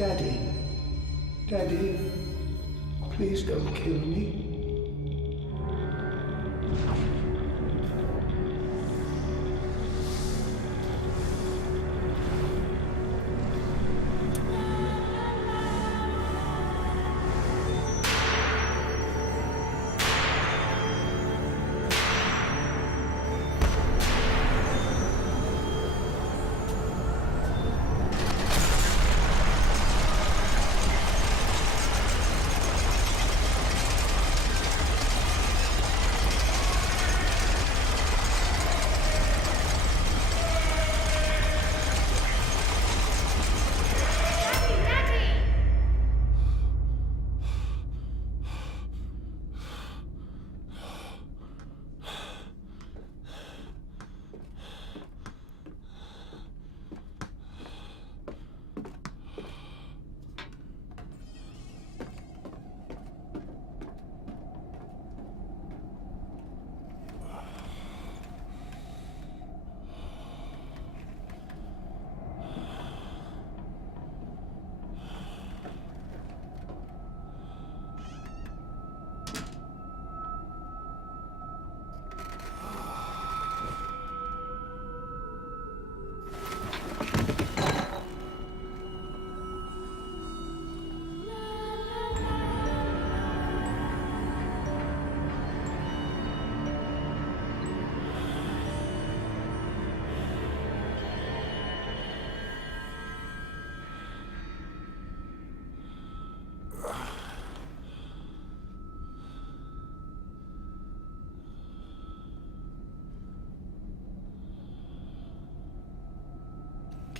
Daddy. Daddy. Please don't kill me.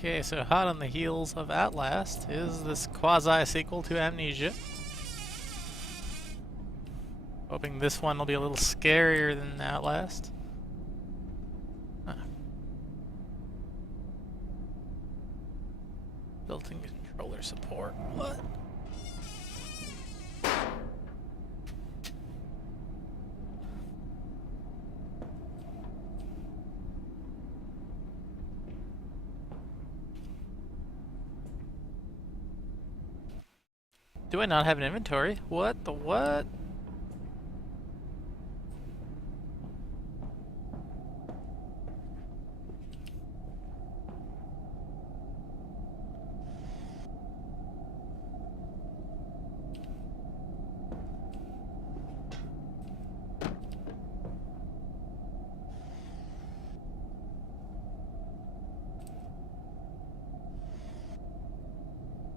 Okay, so hot on the heels of Outlast is this quasi-sequel to Amnesia. Hoping this one will be a little scarier than Outlast. Huh. Built-in controller support. What? Do I not have an inventory? What the what?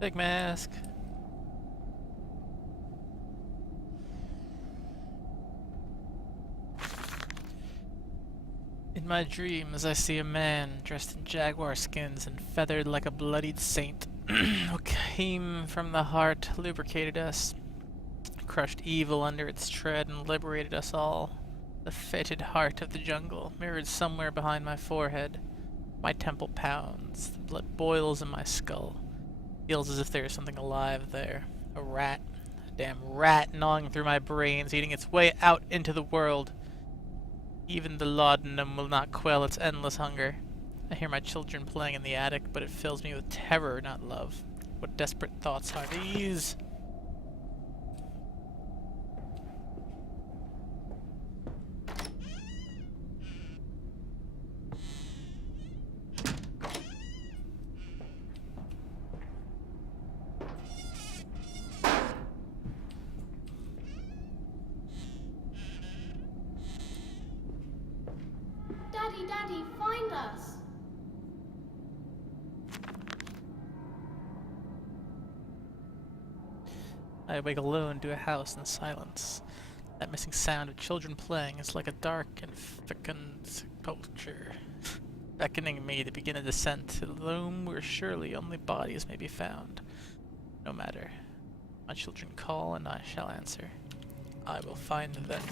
Big mask. In my dreams, I see a man dressed in jaguar skins and feathered like a bloodied saint, who came from the heart, lubricated us, crushed evil under its tread, and liberated us all. The fated heart of the jungle, mirrored somewhere behind my forehead. My temple pounds, the blood boils in my skull. Feels as if there is something alive there. A rat. A damn rat gnawing through my brains, eating its way out into the world. Even the laudanum will not quell its endless hunger. I hear my children playing in the attic, but it fills me with terror, not love. What desperate thoughts are these? Daddy, Daddy, find us! I wake alone to a house in silence. That missing sound of children playing is like a dark and fecund culture, beckoning me to begin a descent to the loom where surely only bodies may be found. No matter. My children call and I shall answer. I will find them.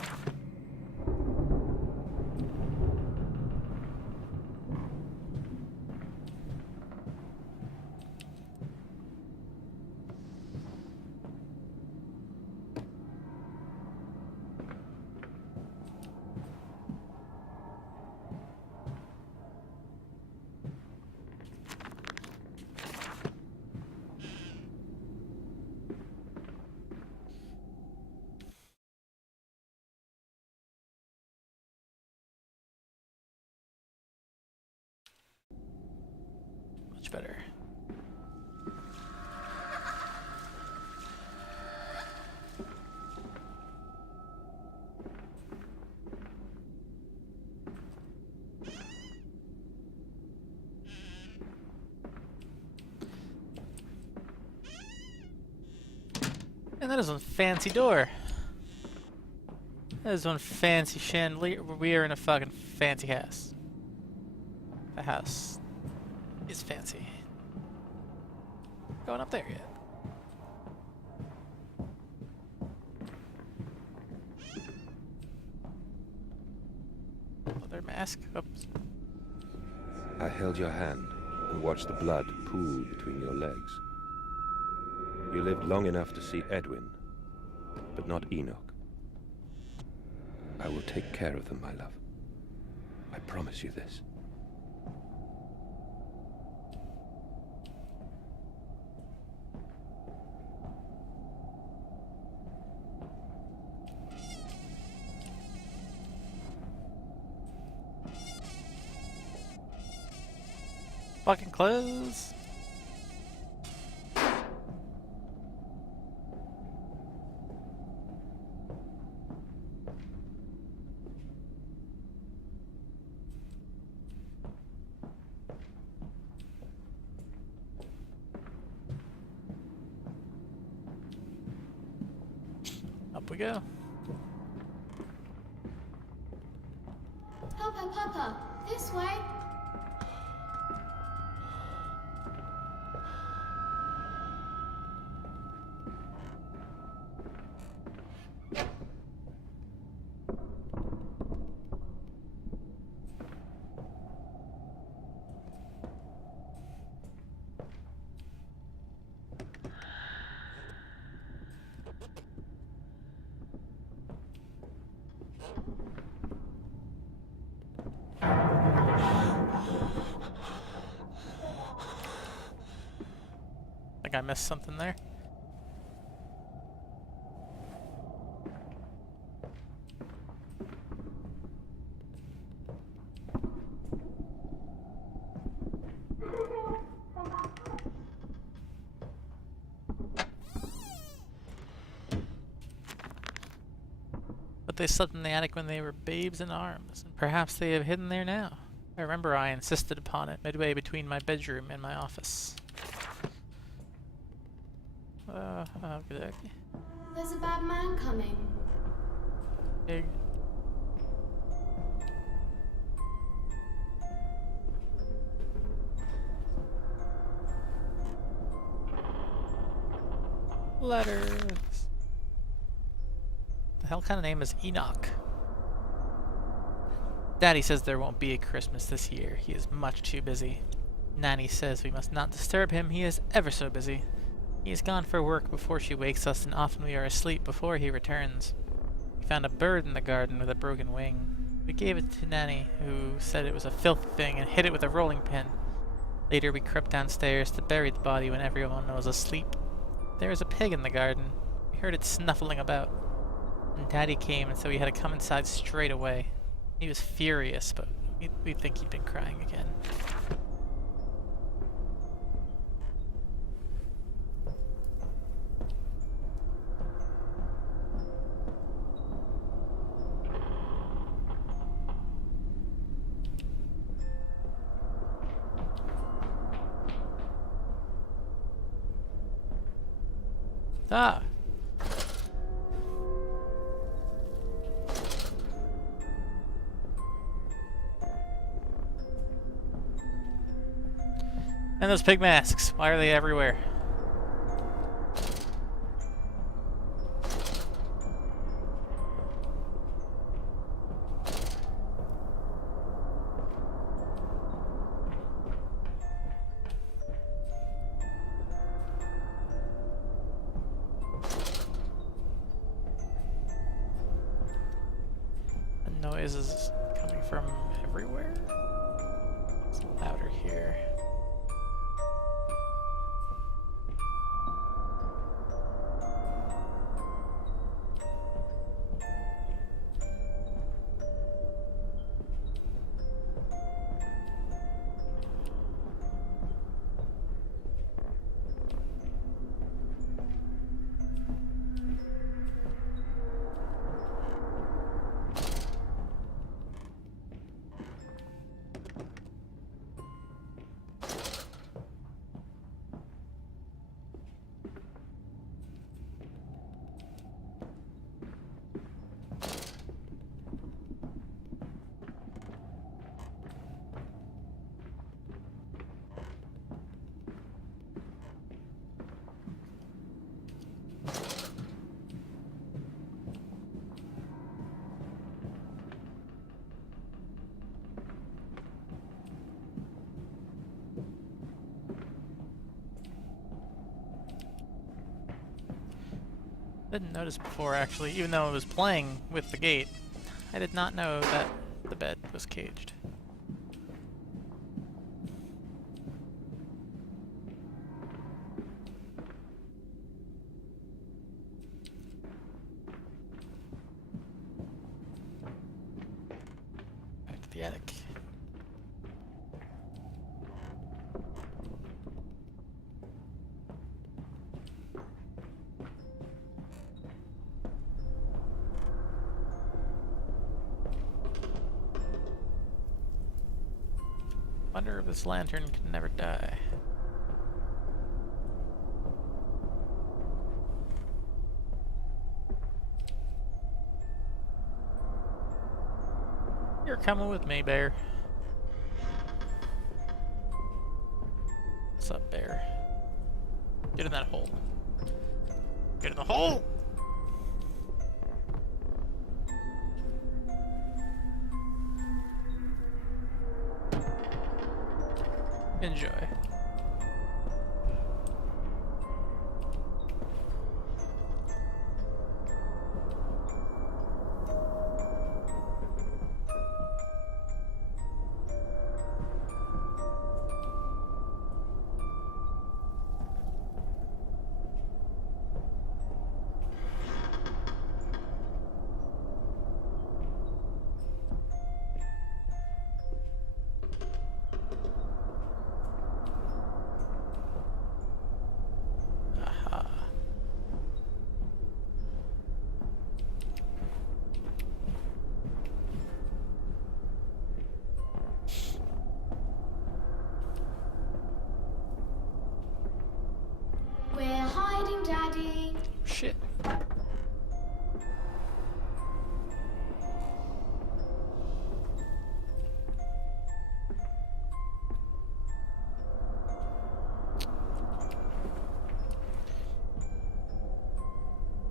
And that is one fancy door. That is one fancy chandelier. We are in a fucking fancy house. The house is fancy. Going up there yet? Leather mask. Oops. I held your hand and watched the blood pool between your legs. You lived long enough to see Edwin, but not Enoch. I will take care of them, my love. I promise you this. Fucking clothes. Up we go. Papa, this way. Think I missed something there. But they slept in the attic when they were babes in arms, and perhaps they have hidden there now. I remember I insisted upon it midway between my bedroom and my office. Okay. There's a bad man coming. Big. Letters. The hell kind of name is Enoch? Daddy says there won't be a Christmas this year. He is much too busy. Nanny says we must not disturb him. He is ever so busy. He is gone for work before she wakes us, and often we are asleep before he returns. We found a bird in the garden with a broken wing. We gave it to Nanny, who said it was a filthy thing, and hit it with a rolling pin. Later we crept downstairs to bury the body when everyone was asleep. There was a pig in the garden. We heard it snuffling about. And Daddy came, and so we had to come inside straight away. He was furious, but we think he'd been crying again. Ah. And those pig masks, why are they everywhere? The noise is coming from everywhere. It's louder here. Didn't notice before, actually, even though I was playing with the gate. I did not know that the bed was caged. Back to the attic. Wonder if this lantern can never die. You're coming with me, bear. What's up, bear? Get in that hole. Get in the hole! Enjoy. We're hiding, Daddy. Shit.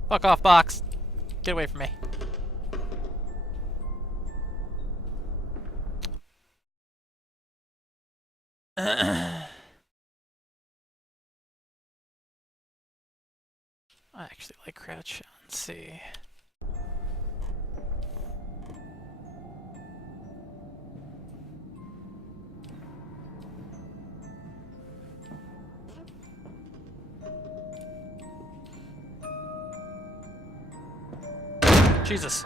Fuck off, box. Get away from me. I actually like crouch. Let's see. Jesus.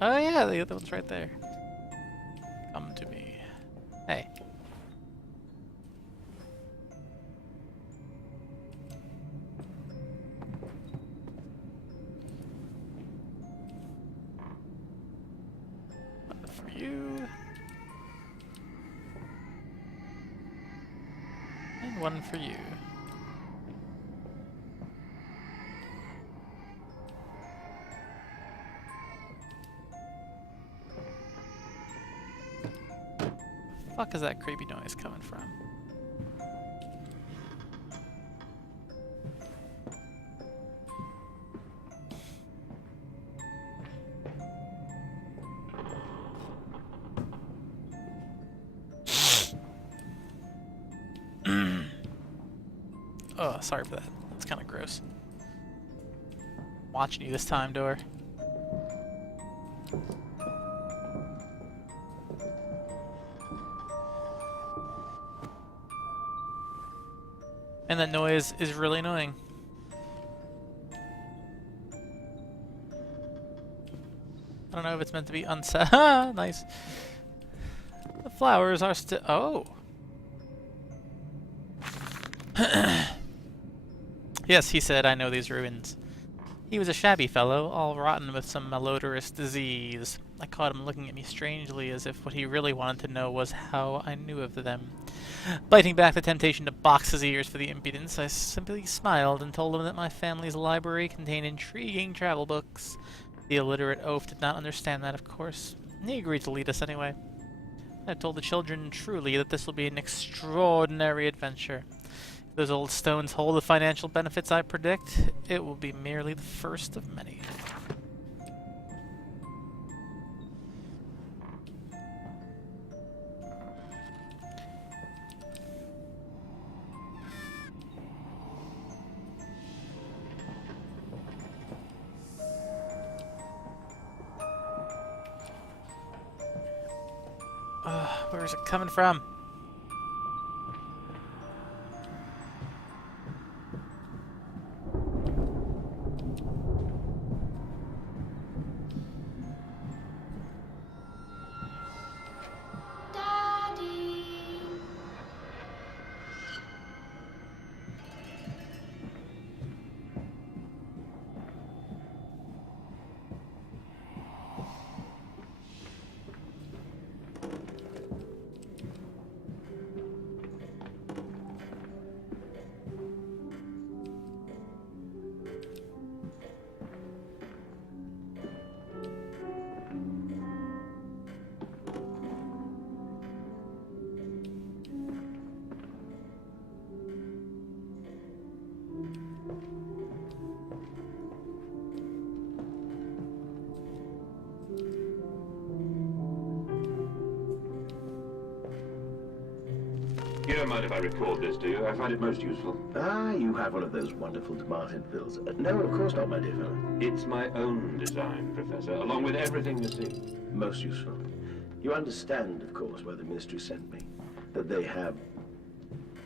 Oh yeah, the other one's right there. Come to me. Hey. One for you. And one for you. Fuck is that creepy noise coming from? Oh, sorry for that. That's kind of gross. Watching you this time, door. And that noise is really annoying. I don't know if it's meant to be unset. Nice. The flowers are still. Oh. Yes, he said, I know these ruins. He was a shabby fellow, all rotten with some malodorous disease. I caught him looking at me strangely, as if what he really wanted to know was how I knew of them. Biting back the temptation to box his ears for the impudence, I simply smiled and told him that my family's library contained intriguing travel books. The illiterate oaf did not understand that, of course. He agreed to lead us anyway. I told the children truly that this will be an extraordinary adventure. If those old stones hold the financial benefits I predict, it will be merely the first of many. Where is it coming from? Daddy. You don't mind if I record this, do you? I find it most useful. Ah, you have one of those wonderful Martin fills. No, of course not, my dear fellow. It's my own design, Professor, along with everything you see. Most useful. You understand, of course, why the Ministry sent me. That they have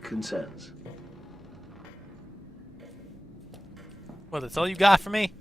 concerns. Well, that's all you got for me?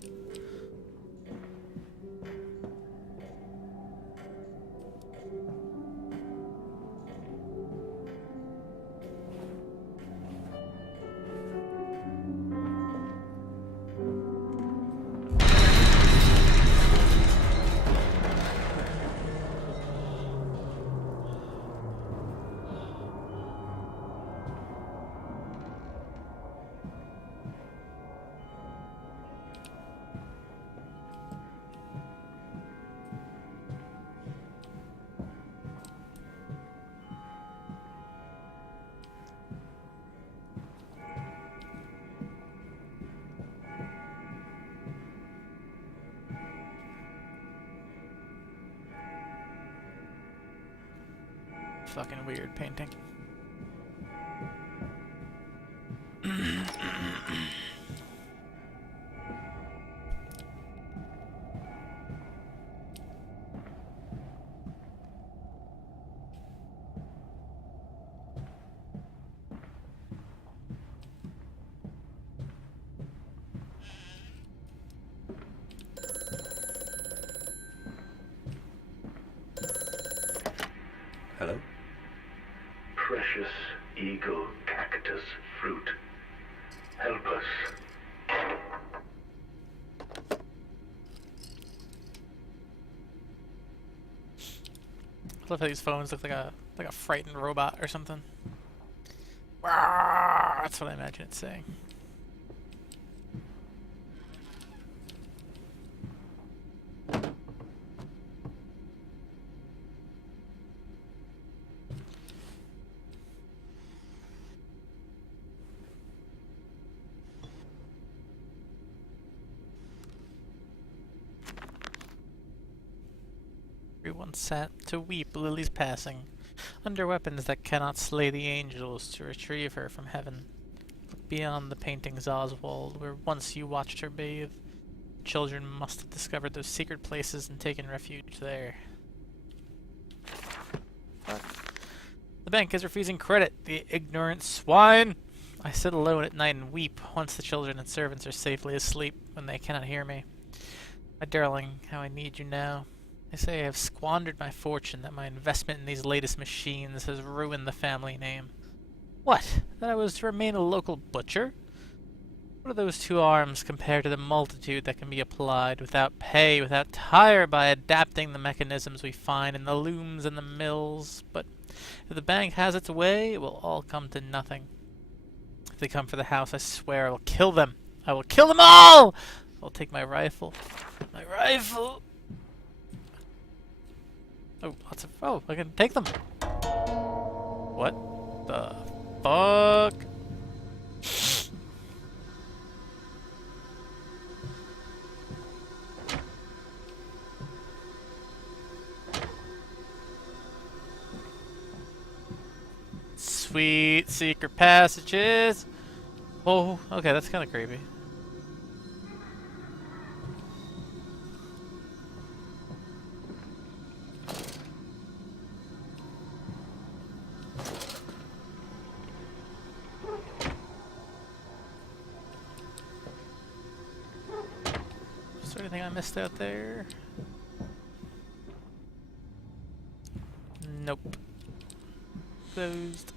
Fucking weird painting. Hello? Precious eagle cactus fruit. Help us. I love how these phones look like a frightened robot or something. That's what I imagine it's saying. Everyone sat to weep Lily's passing, under weapons that cannot slay the angels to retrieve her from heaven. Look beyond the paintings, Oswald, where once you watched her bathe. Children must have discovered those secret places and taken refuge there. Fuck. The bank is refusing credit, the ignorant swine! I sit alone at night and weep once the children and servants are safely asleep when they cannot hear me. My darling, how I need you now. They say I have squandered my fortune, that my investment in these latest machines has ruined the family name. What? That I was to remain a local butcher? What are those two arms compared to the multitude that can be applied without pay, without tire, by adapting the mechanisms we find in the looms and the mills? But if the bank has its way, it will all come to nothing. If they come for the house, I swear I will kill them. I will kill them all! I'll take my rifle. My rifle! Oh, lots of... Oh, I can take them. What the fuck? Sweet secret passages. Oh, okay, that's kind of creepy. Is there anything I missed out there? Nope. Closed.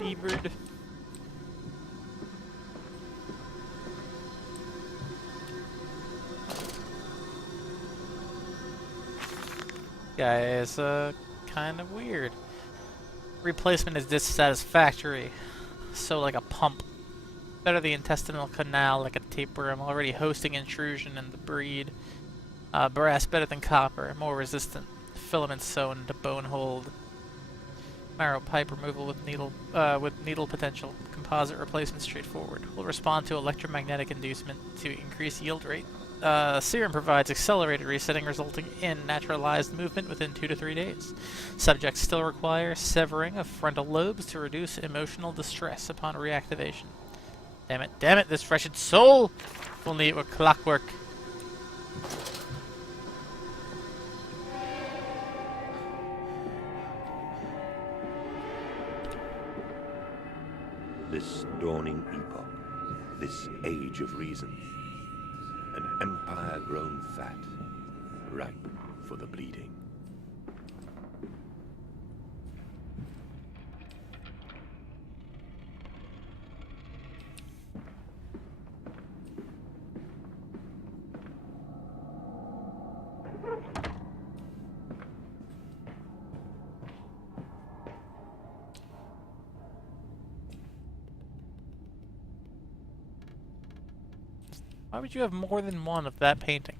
Levered. Yeah, it's kind of weird. Replacement is dissatisfactory. So like a pump. Better the intestinal canal like a tapeworm, already hosting intrusion in the breed. Brass better than copper, more resistant. Filaments sewn into bone hold. Marrow pipe removal with needle potential. Composite replacement straightforward. Will respond to electromagnetic inducement to increase yield rate. Serum provides accelerated resetting, resulting in naturalized movement within 2 to 3 days. Subjects still require severing of frontal lobes to reduce emotional distress upon reactivation. Damn it, this wretched soul! If only it were clockwork. This dawning epoch, this age of reason, an empire grown fat, ripe for the bleeding. Why would you have more than one of that painting?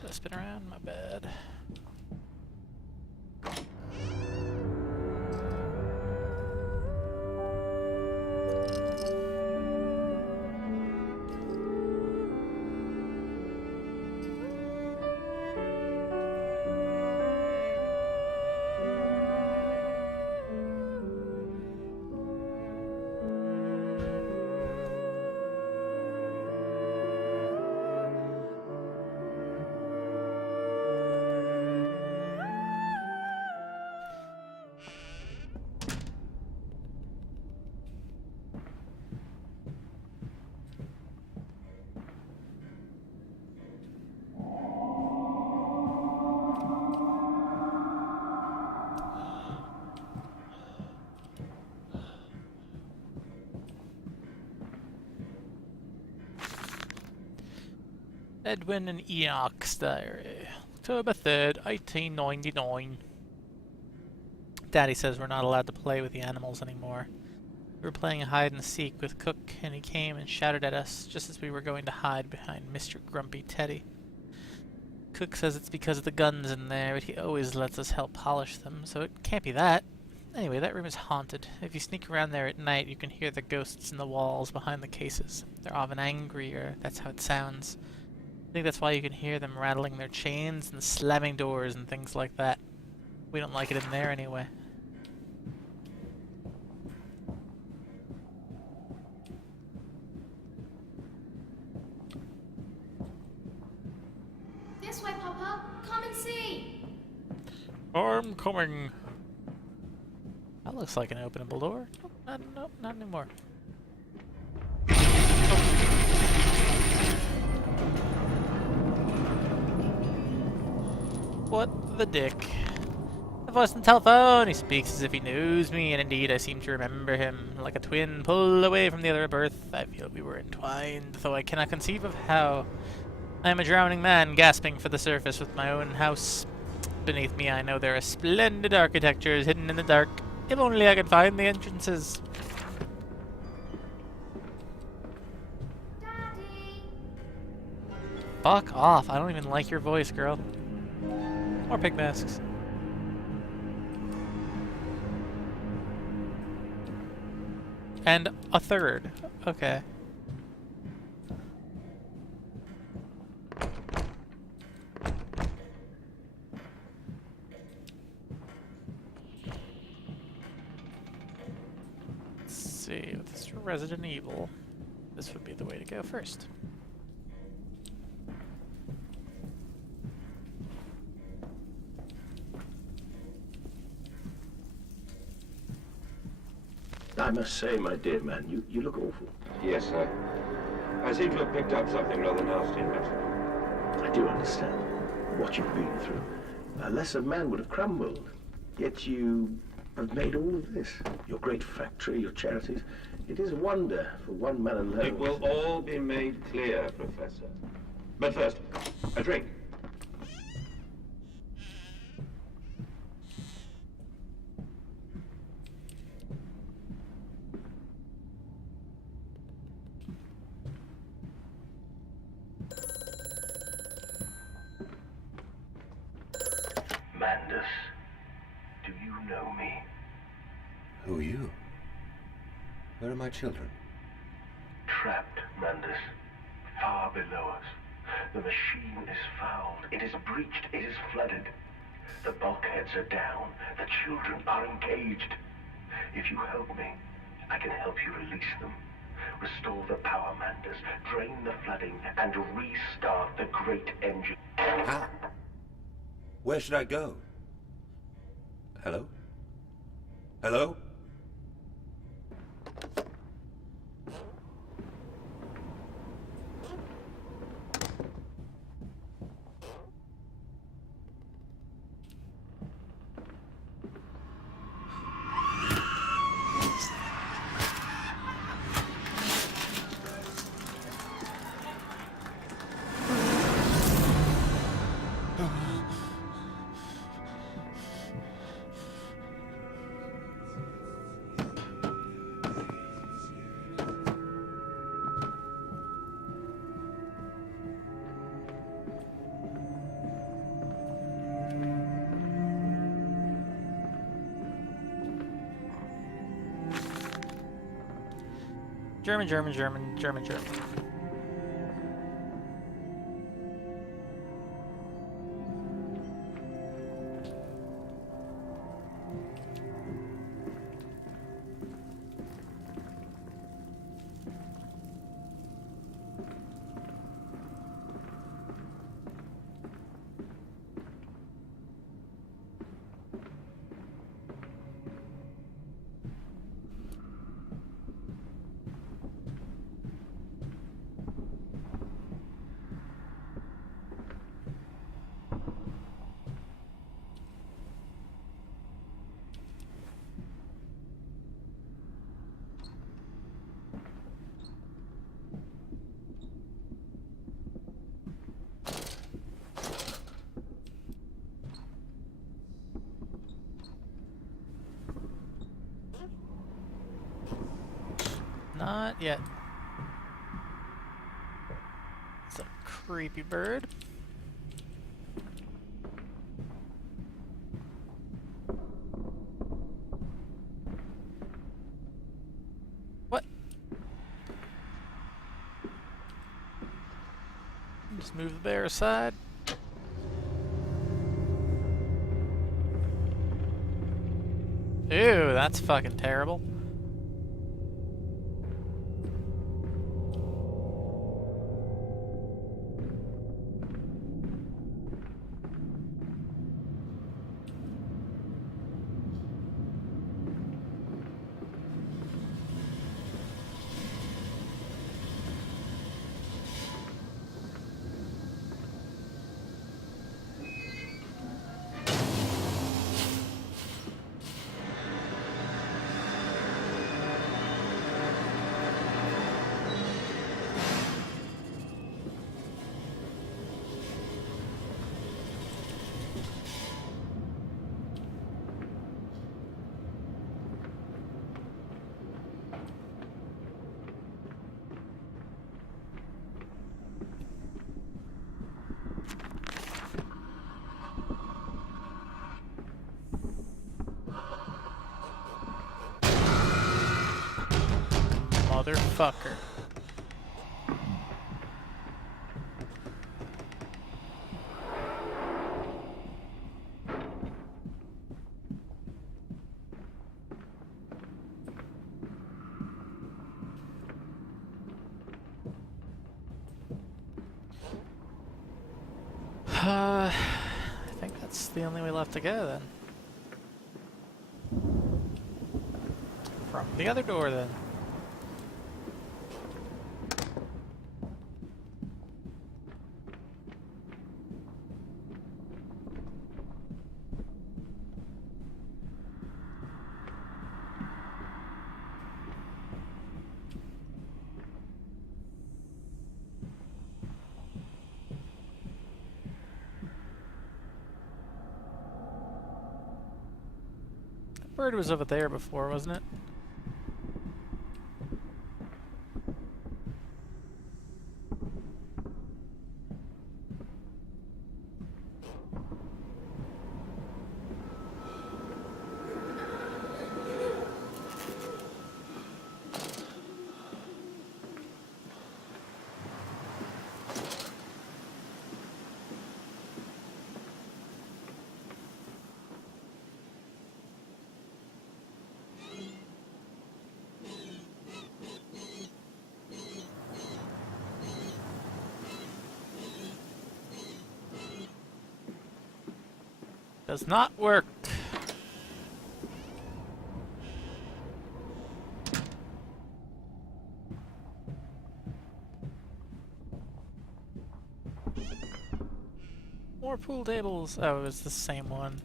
Did I spin around? My bad. Edwin and Enoch's diary. October 3rd, 1899. Daddy says we're not allowed to play with the animals anymore. We were playing hide and seek with Cook, and he came and shouted at us just as we were going to hide behind Mr. Grumpy Teddy. Cook says it's because of the guns in there, but he always lets us help polish them, so it can't be that. Anyway, that room is haunted. If you sneak around there at night, you can hear the ghosts in the walls behind the cases. They're often angry, or that's how it sounds. I think that's why you can hear them rattling their chains and slamming doors and things like that. We don't like it in there anyway. This way, Papa. Come and see. I'm coming. That looks like an openable door. Nope, not anymore. What the dick? The voice on the telephone! He speaks as if he knows me, and indeed I seem to remember him. Like a twin pulled away from the other birth, I feel we were entwined, though I cannot conceive of how. I am a drowning man, gasping for the surface with my own house. Beneath me I know there are splendid architectures hidden in the dark. If only I could find the entrances. Daddy. Fuck off, I don't even like your voice, girl. More pig masks. And a third. Okay. Resident Evil, this would be the way to go first. I must say, my dear man, you look awful. Yes, sir. I seem to have picked up something rather nasty in Mexico. I do understand what you've been through. A lesser man would have crumbled. Yet you have made all of this. Your great factory, your charities. It is a wonder for one man alone. It will all be made clear, Professor. But first, a drink. Mandus, do you know me? Who are you? Where are my children? Trapped, Mandus. Far below us. The machine is fouled. It is breached. It is flooded. The bulkheads are down. The children are engaged. If you help me, I can help you release them. Restore the power, Mandus. Drain the flooding and restart the great engine. How? Where should I go? Hello? Hello? German. Not yet. It's a creepy bird. What? Just move the bear aside. Ew, that's fucking terrible. Motherfucker. That's the only way left to go then. From the other door then. Bird was over there before, wasn't it? Does not work. More pool tables. Oh, it's the same one.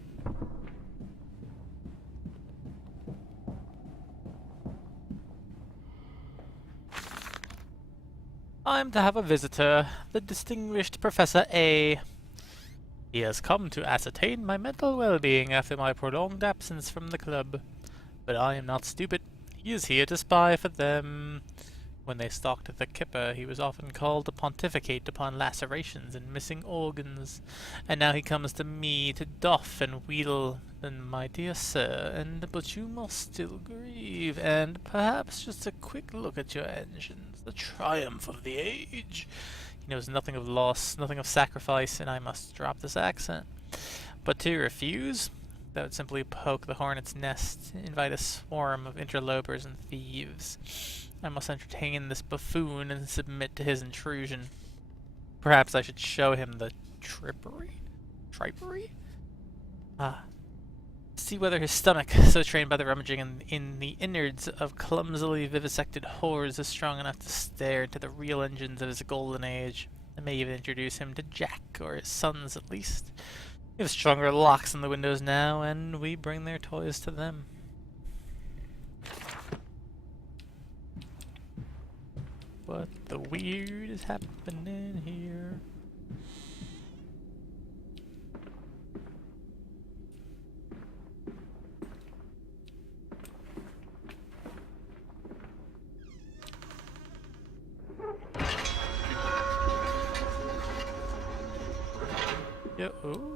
I'm to have a visitor, the distinguished Professor A. He has come to ascertain my mental well-being after my prolonged absence from the club. But I am not stupid. He is here to spy for them. When they stalked the Kipper, he was often called to pontificate upon lacerations and missing organs. And now he comes to me to doff and wheedle. Then, my dear sir, but you must still grieve, and perhaps just a quick look at your engines. The triumph of the age. He knows nothing of loss, nothing of sacrifice, and I must drop this accent. But to refuse, that would simply poke the hornet's nest, invite a swarm of interlopers and thieves. I must entertain this buffoon and submit to his intrusion. Perhaps I should show him the tripery? See whether his stomach, so trained by the rummaging in the innards of clumsily vivisected whores, is strong enough to stare into the real engines of his golden age. I may even introduce him to Jack, or his sons at least. We have stronger locks on the windows now, and we bring their toys to them. What the weird is happening here? Oh.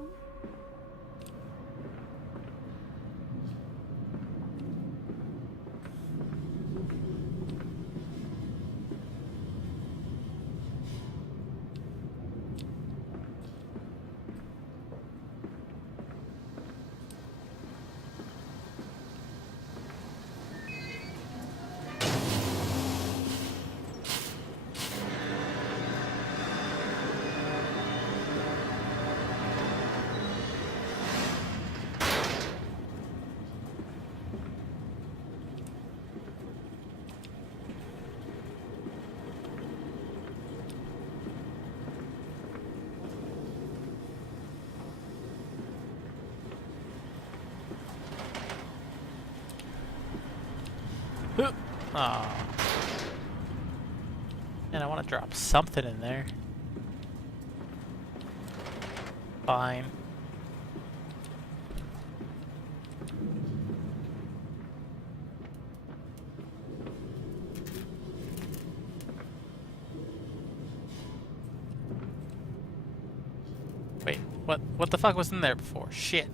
Aww. And I want to drop something in there. Fine. Wait, what the fuck was in there before? Shit.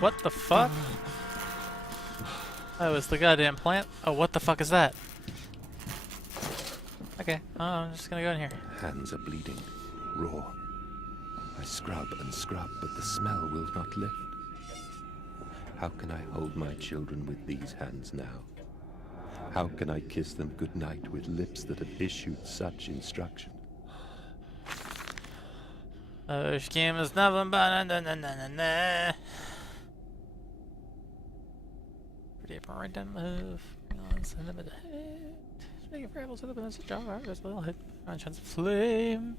What the fuck? That was the goddamn plant. Oh, what the fuck is that? Okay, I'm just gonna go in here. Hands are bleeding, raw. I scrub and scrub, but the smell will not lift. How can I hold my children with these hands now? How can I kiss them goodnight with lips that have issued such instruction? This game is nothing but na. Pretty apparent move. Send them in the head. Make it travel to the bonus jar. There's a little hit. Chance of flame.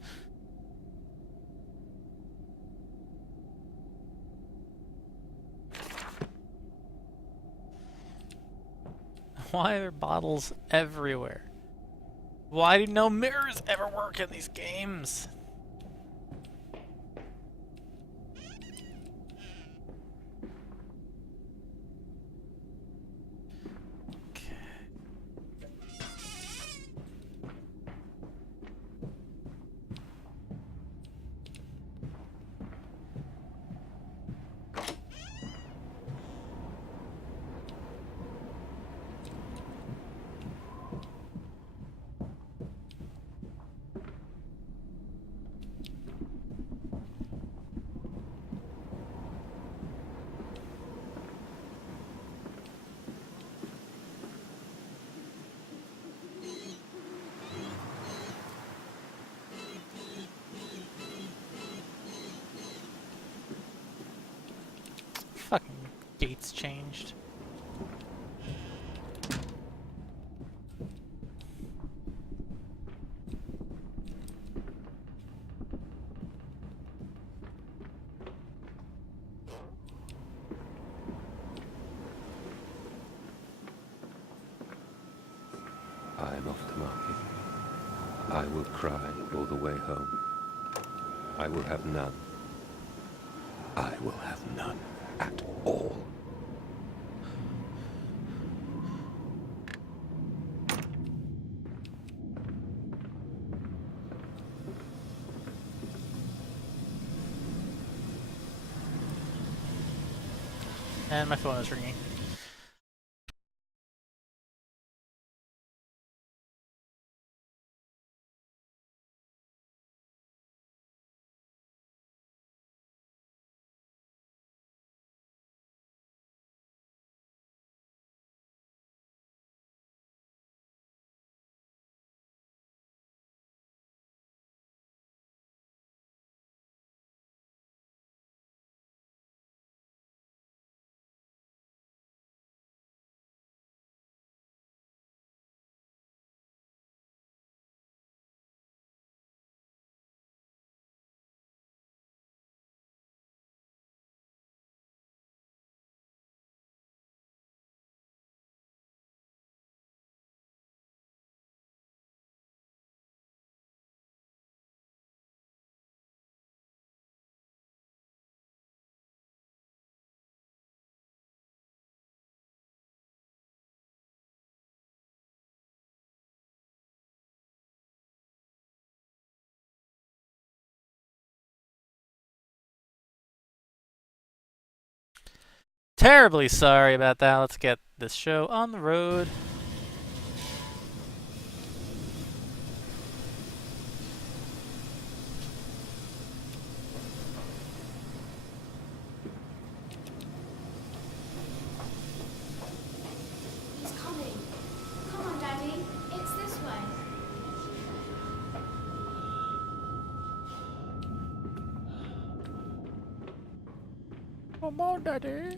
Why are there bottles everywhere? Why do no mirrors ever work in these games? Fucking gates changed. I am off to market. I will cry all the way home. I will have none. I will have none at all. And my phone is ringing. Terribly sorry about that. Let's get this show on the road. He's coming. Come on, Daddy. It's this way. Come on, Daddy.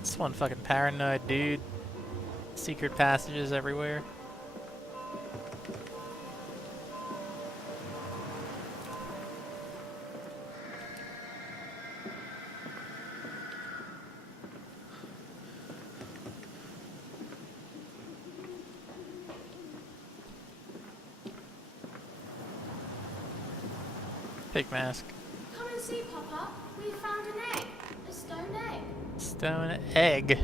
This one fucking paranoid dude. Secret passages everywhere. Pig mask. Come and see, Papa. We found an egg. A stone egg. Stone egg.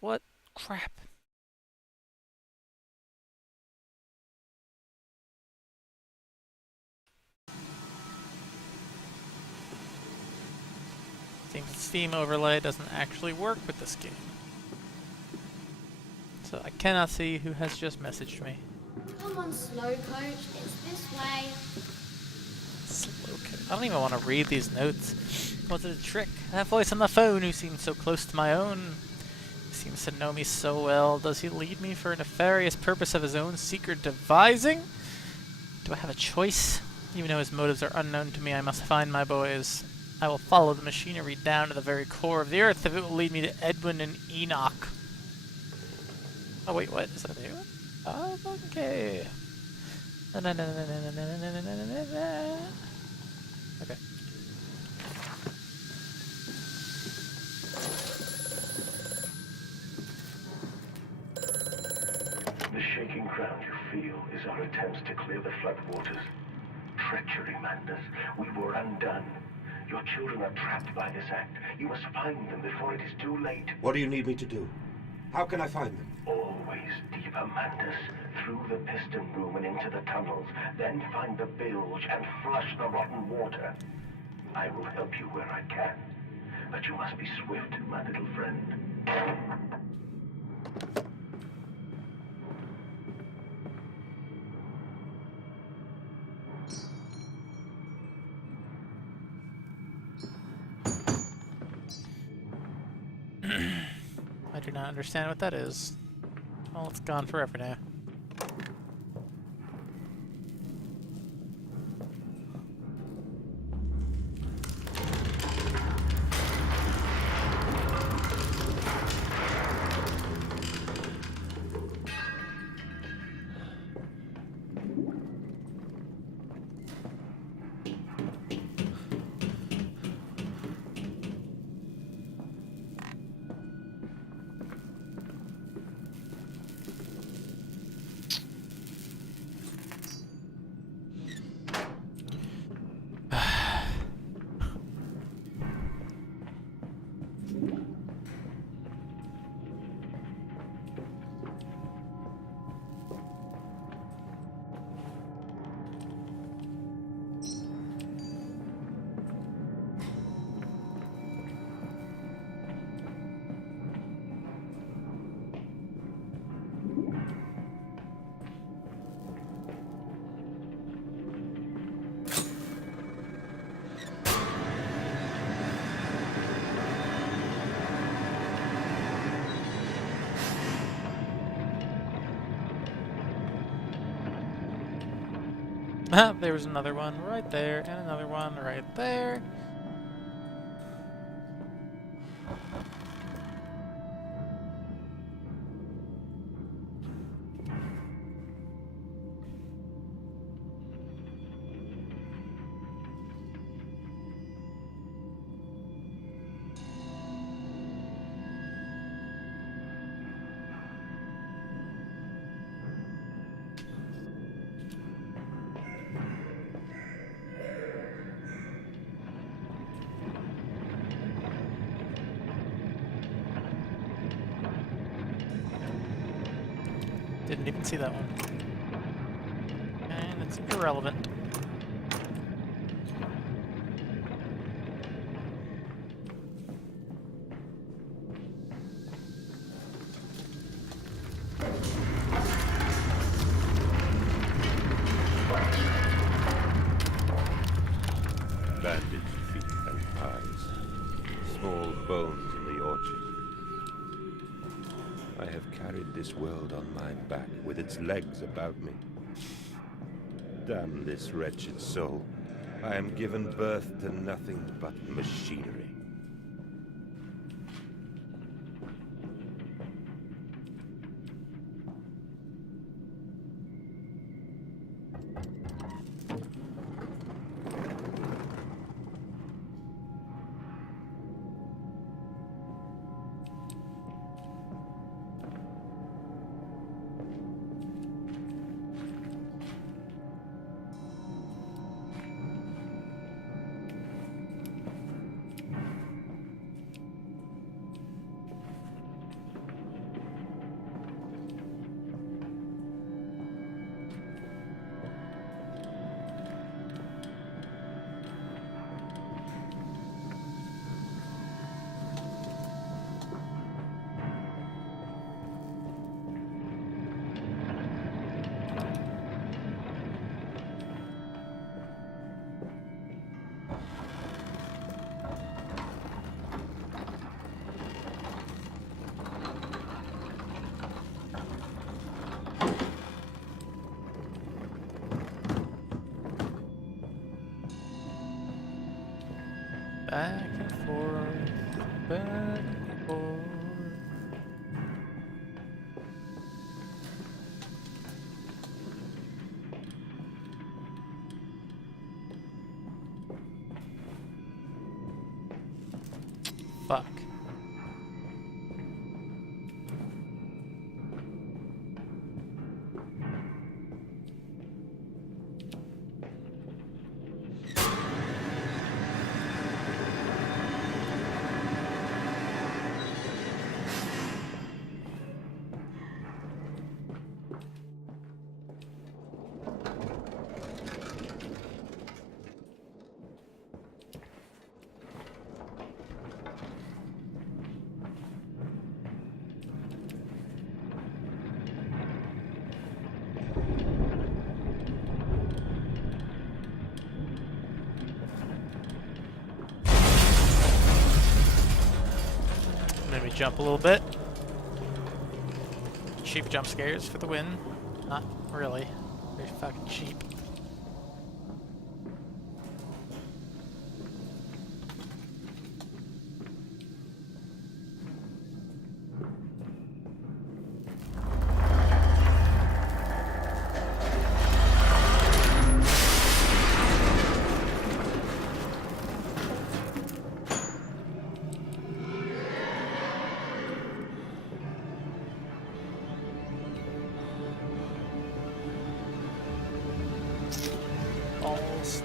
What? Crap. Seems the Steam overlay doesn't actually work with this game. So I cannot see who has just messaged me. Come on, slow coach. It's this way. Slowco. I don't even want to read these notes. Was it a trick? That voice on the phone who seems so close to my own. Seems to know me so well. Does he lead me for a nefarious purpose of his own secret devising? Do I have a choice? Even though his motives are unknown to me, I must find my boys. I will follow the machinery down to the very core of the earth if it will lead me to Edwin and Enoch. Oh wait, what? Is that a new one? Oh, okay. Okay. The shaking ground you feel is our attempts to clear the floodwaters. Treachery, Mandus. We were undone. Your children are trapped by this act. You must find them before it is too late. What do you need me to do? How can I find them? Always deeper, Mandus. Through the piston room and into the tunnels. Then find the bilge and flush the rotten water. I will help you where I can. But you must be swift, my little friend. I do not understand what that is. Well, it's gone forever now. There was another one right there, and another one right there. Didn't even see that one. And it's irrelevant. Bandaged feet and eyes. Small bones in the orchard. I have carried this world on my back with its legs about me. Damn this wretched soul. I am given birth to nothing but machinery. Back and forth, back and forth. Fuck. Maybe jump a little bit. Cheap jump scares for the win. Not really. Very fucking cheap. Balls.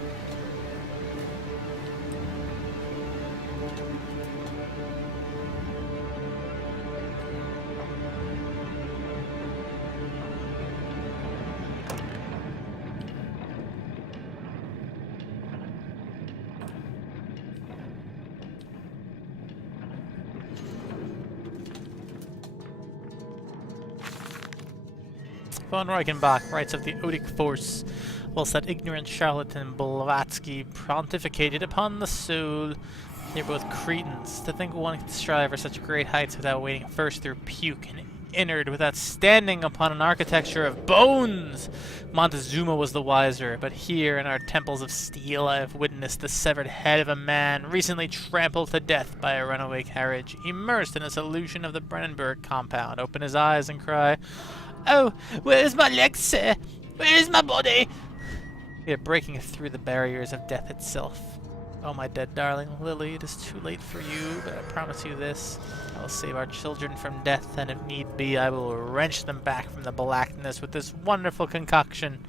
Von Reichenbach writes of the Odic force, whilst that ignorant charlatan Blavatsky pontificated upon the soul. They're both cretins. To think one could strive for such great heights without wading first through puke and innard, without standing upon an architecture of bones! Montezuma was the wiser, but here in our temples of steel I have witnessed the severed head of a man recently trampled to death by a runaway carriage, immersed in a solution of the Brennenburg compound, open his eyes and cry, "Oh, where is my leg, sir? Where is my body?" We are breaking through the barriers of death itself. Oh, my dead darling Lily, it is too late for you, but I promise you this. I will save our children from death, and if need be, I will wrench them back from the blackness with this wonderful concoction.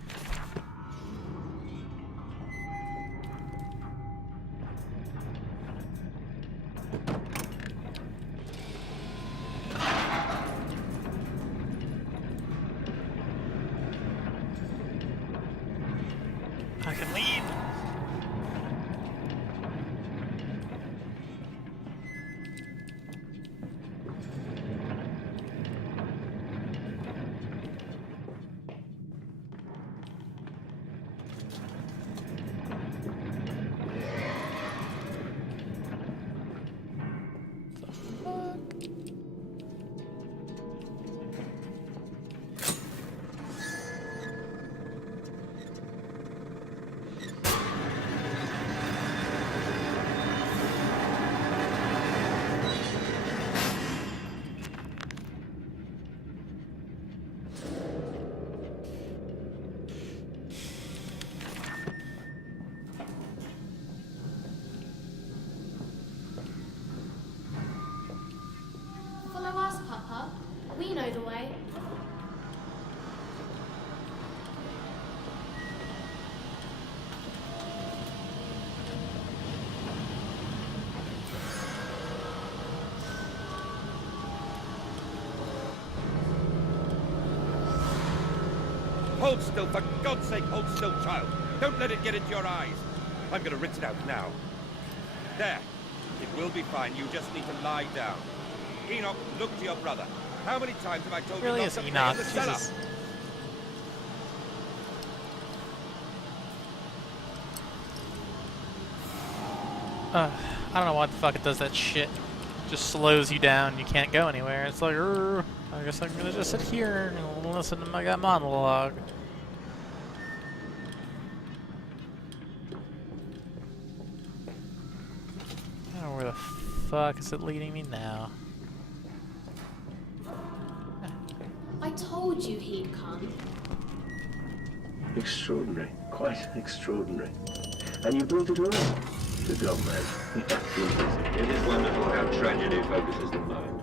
I can lead. Follow us, Papa. We know the way. Hold still, for God's sake, hold still, child. Don't let it get into your eyes. I'm gonna rinse it out now. There. It will be fine. You just need to lie down. Enoch, look to your brother. How many times have I told Really you not is to play Enoch. in the cellar? Jesus. I don't know why the fuck it does that shit. Just slows you down. You can't go anywhere. It's like, I guess I'm gonna just sit here and listen to my guy monologue. Where the fuck is it leading me now? I told you he'd come. Extraordinary. Quite extraordinary. And you brought it all? Good job, man. It is wonderful how tragedy focuses the mind.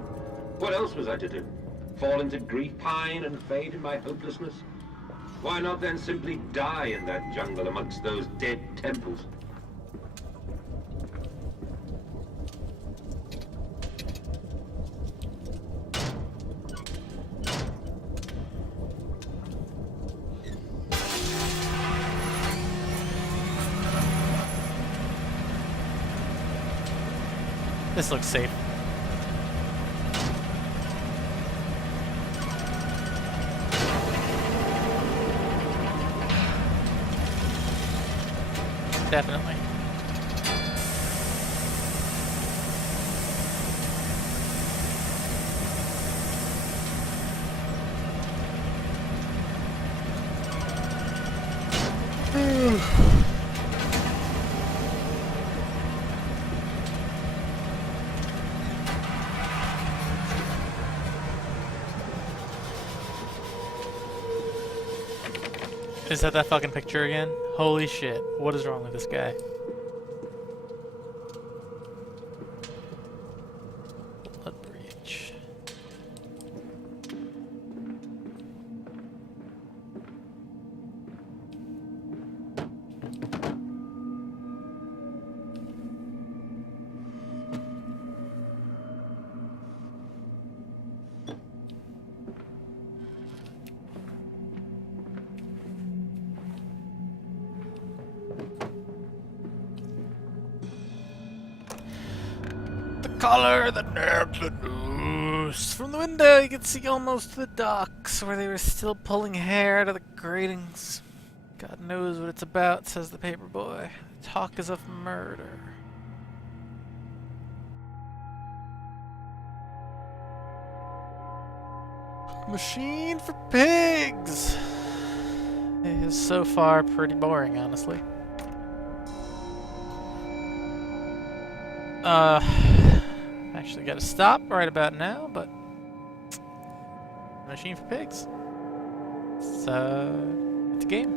What else was I to do? Fall into grief, pine, and fade in my hopelessness? Why not then simply die in that jungle amongst those dead temples? This looks safe. Definitely. Is that fucking picture again? Holy shit. What is wrong with this guy? Blood breach. Collar, the neck, the noose. From the window, you could see almost to the docks, where they were still pulling hair out of the gratings. God knows what it's about, says the paperboy. Talk is of murder. Machine for pigs! It is so far pretty boring, honestly. Actually gotta stop right about now, but Machine for Pigs. So it's a game.